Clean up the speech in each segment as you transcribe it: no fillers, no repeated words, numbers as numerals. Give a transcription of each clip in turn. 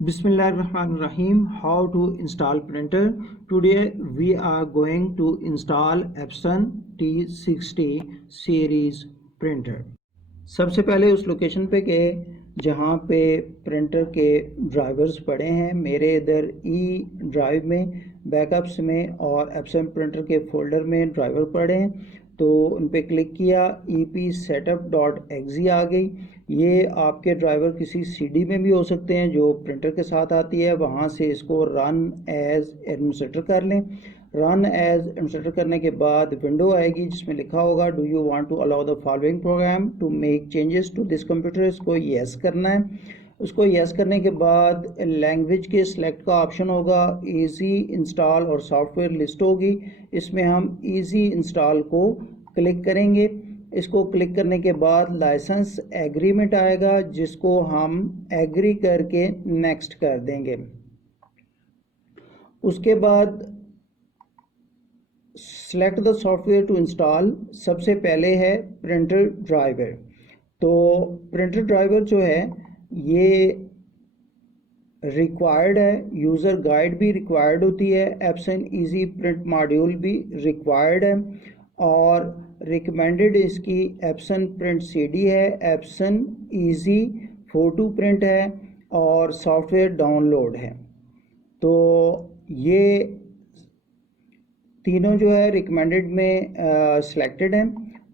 Bismillahirrahmanirrahim. How to install printer? Today we are going to install Epson T60 series printer. सबसे पहले उस location पे गए जहाँ पे प्रिंटर के ड्राइवर्स पड़े हैं। मेरे इधर ई ड्राइव में, बैकअप्स में और एप्सन प्रिंटर के फोल्डर में ड्राइवर पड़े हैं, तो उन पे क्लिक किया। epsetup.exe आ गई। ये आपके ड्राइवर किसी सीडी में भी हो सकते हैं जो प्रिंटर के साथ आती है। वहाँ से इसको रन एज एडमिनिस्ट्रेटर कर लें। रन एज एडमिनिस्ट्रेटर करने के बाद विंडो आएगी जिसमें लिखा होगा do you want to allow the following program to make changes to this computer. इसको येस करना है। उसको येस करने के बाद लैंग्वेज के सिलेक्ट का ऑप्शन होगा, इजी इंस्टॉल और सॉफ्टवेयर लिस्ट होगी। इसमें हम इजी इंस्टॉल को क्लिक करेंगे। इसको क्लिक करने के बाद लाइसेंस एग्रीमेंट आएगा जिसको हम एग्री करके नेक्स्ट कर देंगे। उसके बाद select the software to install. सबसे पहले है प्रिंटर ड्राइवर। तो प्रिंटर ड्राइवर जो है ये रिक्वायर्ड है। यूज़र गाइड भी रिक्वायर्ड होती है। एप्सन इजी प्रिंट मॉड्यूल भी रिक्वायर्ड है और रिकमेंडेड इसकी एप्सन प्रिंट सीडी है, एप्सन इजी फोटो प्रिंट है और सॉफ्टवेयर डाउनलोड है। तो ये तीनों जो है रिकमेंडेड में सिलेक्टेड हैं,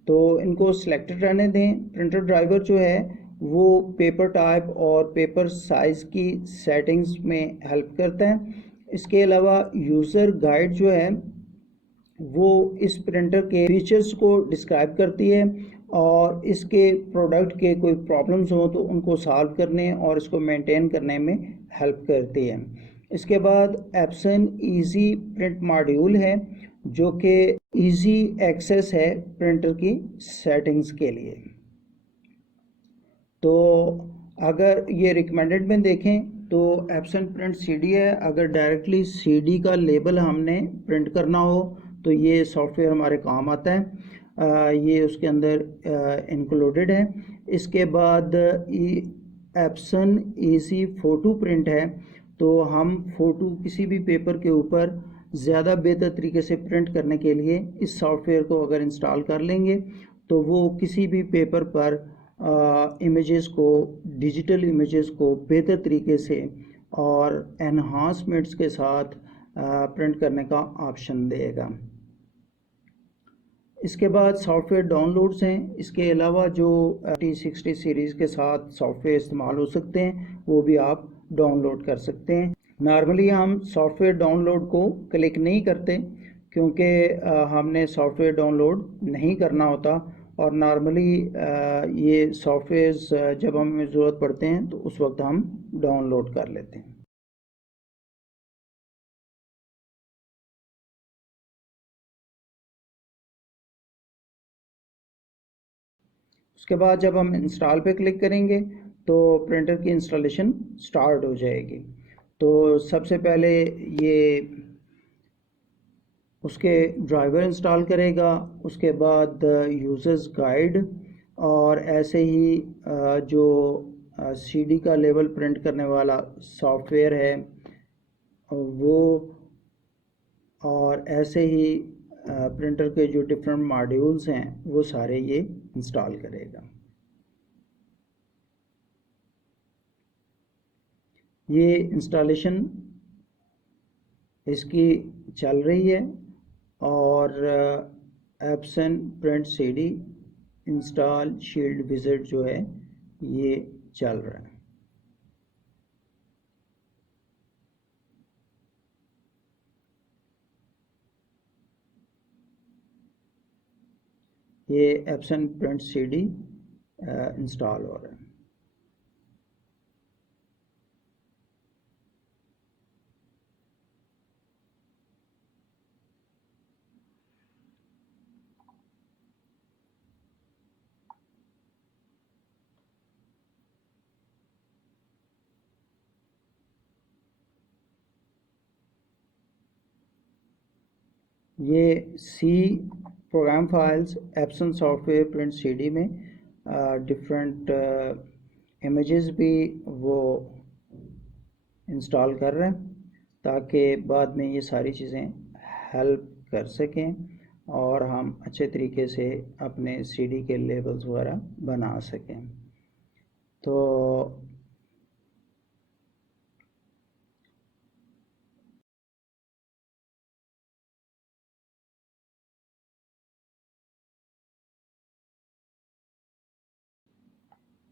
तो इनको सिलेक्टेड रहने दें। प्रिंटर ड्राइवर जो है वो पेपर टाइप और पेपर साइज़ की सेटिंग्स में हेल्प करता है। इसके अलावा यूज़र गाइड जो है वो इस प्रिंटर के फीचर्स को डिस्क्राइब करती है और इसके प्रोडक्ट के कोई प्रॉब्लम्स हो तो उनको सॉल्व करने और इसको मेंटेन करने में हेल्प करती है। इसके बाद एप्सन इजी प्रिंट मॉड्यूल है जो कि इजी एक्सेस है प्रिंटर की सेटिंग्स के लिए। तो अगर ये रिकमेंडेड में देखें तो एप्सन प्रिंट सीडी है। अगर डायरेक्टली सीडी का लेबल हमने प्रिंट करना हो तो ये सॉफ्टवेयर हमारे काम आता है। ये उसके अंदर इंक्लूडेड है। इसके बाद एप्सन इजी फोटो प्रिंट है। तो हम फ़ोटो किसी भी पेपर के ऊपर ज़्यादा बेहतर तरीके से प्रिंट करने के लिए इस सॉफ्टवेयर को अगर इंस्टॉल कर लेंगे तो वो किसी भी पेपर पर इमेजेस को, डिजिटल इमेजेस को बेहतर तरीके से और एनहांसमेंट्स के साथ प्रिंट करने का ऑप्शन देगा। इसके बाद सॉफ्टवेयर डाउनलोड्स हैं। इसके अलावा जो T60 सीरीज़ के साथ सॉफ्टवेयर इस्तेमाल हो सकते हैं वो भी आप डाउनलोड कर सकते हैं। नॉर्मली हम सॉफ्टवेयर डाउनलोड को क्लिक नहीं करते क्योंकि हमने सॉफ्टवेयर डाउनलोड नहीं करना होता और नॉर्मली ये सॉफ्टवेयर्स जब हमें ज़रूरत पड़ते हैं तो उस वक्त हम डाउनलोड कर लेते हैं। उसके बाद जब हम इंस्टॉल पे क्लिक करेंगे तो प्रिंटर की इंस्टॉलेशन स्टार्ट हो जाएगी। तो सबसे पहले ये उसके ड्राइवर इंस्टॉल करेगा, उसके बाद यूज़र्स गाइड और ऐसे ही जो सीडी का लेवल प्रिंट करने वाला सॉफ्टवेयर है वो, और ऐसे ही प्रिंटर के जो डिफरेंट मॉड्यूल्स हैं वो सारे ये इंस्टॉल करेगा। ये इंस्टॉलेशन इसकी चल रही है और Epson print CD install shield visit जो है ये चल रहा है। ये एप्सन प्रिंट सीडी इंस्टॉल हो रहा है। ये C program files Epson software print CD में डिफरेंट इमेजेस भी वो इंस्टॉल कर रहे हैं ताकि बाद में ये सारी चीज़ें हेल्प कर सकें और हम अच्छे तरीके से अपने सीडी के लेबल्स वगैरह बना सकें। तो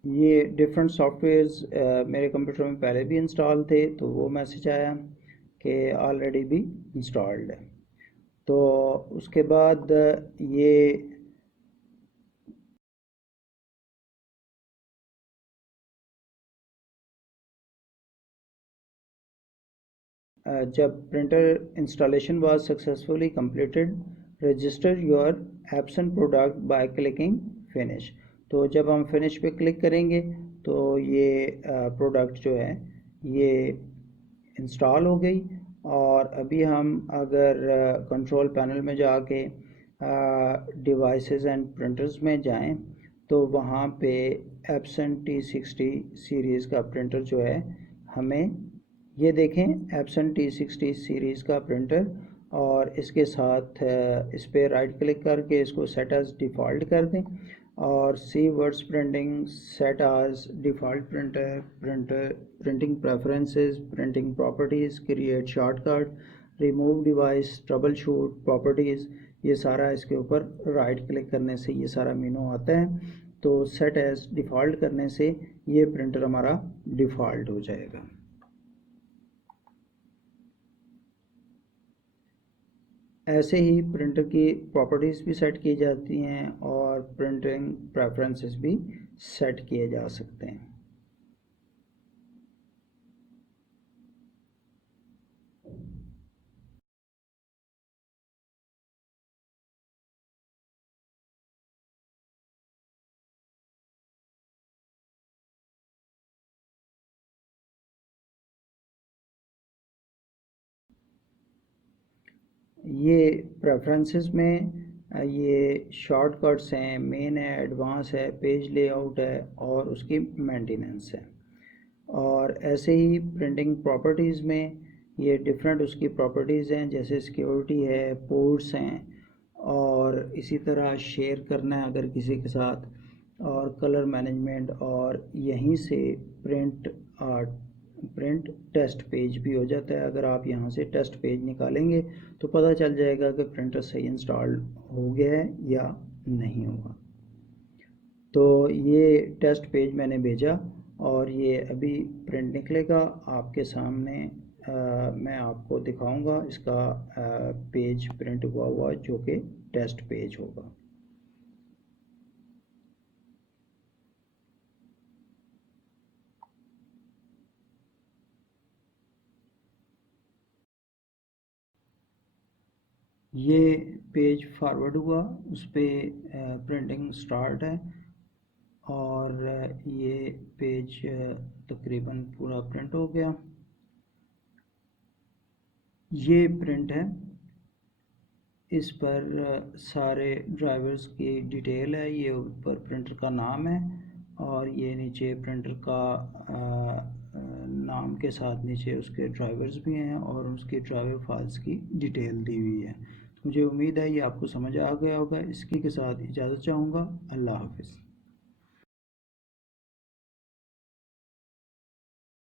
ये डिफरेंट सॉफ्टवेयर्स मेरे कंप्यूटर में पहले भी इंस्टॉल थे, तो वो मैसेज आया कि ऑलरेडी भी इंस्टॉल्ड है। तो उसके बाद ये जब printer installation was successfully completed, register your Epson product by clicking finish. तो जब हम फिनिश पे क्लिक करेंगे तो ये प्रोडक्ट जो है ये इंस्टॉल हो गई। और अभी हम अगर कंट्रोल पैनल में जाके डिवाइसेस एंड प्रिंटर्स में जाएं तो वहाँ पे एप्सन T60 सीरीज़ का प्रिंटर जो है हमें, ये देखें एप्सन T60 सीरीज़ का प्रिंटर, और इसके साथ इस पर राइट क्लिक करके इसको सेट एज डिफ़ॉल्ट कर दें और see what's printing set as default printing preferences, printing properties, create shortcut, remove device, troubleshoot, properties, ये सारा इसके ऊपर राइट क्लिक करने से ये सारा मेनू आता है। तो सेट एज डिफ़ॉल्ट करने से ये प्रिंटर हमारा डिफ़ॉल्ट हो जाएगा। ऐसे ही प्रिंटर की प्रॉपर्टीज़ भी सेट की जाती हैं और प्रिंटिंग प्रेफरेंसेस भी सेट किए जा सकते हैं। ये प्रेफरेंसेस में ये शॉर्टकट्स हैं, मेन है, एडवांस है, पेज लेआउट है और उसकी मेंटेनेंस है। और ऐसे ही प्रिंटिंग प्रॉपर्टीज़ में ये डिफरेंट उसकी प्रॉपर्टीज़ हैं, जैसे सिक्योरिटी है, पोर्ट्स हैं, और इसी तरह शेयर करना है अगर किसी के साथ, और कलर मैनेजमेंट, और यहीं से प्रिंट टेस्ट पेज भी हो जाता है। अगर आप यहाँ से टेस्ट पेज निकालेंगे तो पता चल जाएगा कि प्रिंटर सही इंस्टॉल हो गया है या नहीं हुआ। तो ये टेस्ट पेज मैंने भेजा और ये अभी प्रिंट निकलेगा आपके सामने। मैं आपको दिखाऊंगा इसका पेज प्रिंट हुआ हुआ जो कि टेस्ट पेज होगा। ये पेज फॉरवर्ड हुआ, उस पर प्रिंटिंग स्टार्ट है और ये पेज तकरीबन पूरा प्रिंट हो गया। ये प्रिंट है, इस पर सारे ड्राइवर्स की डिटेल है, ये ऊपर प्रिंटर का नाम है और ये नीचे प्रिंटर का नाम के साथ नीचे उसके ड्राइवर्स भी हैं और उसके ड्राइवर फाइल्स की डिटेल दी हुई है। तो मुझे उम्मीद है ये आपको समझ आ गया होगा। इसकी के साथ इजाज़त चाहूँगा। अल्लाह हाफ़िज़।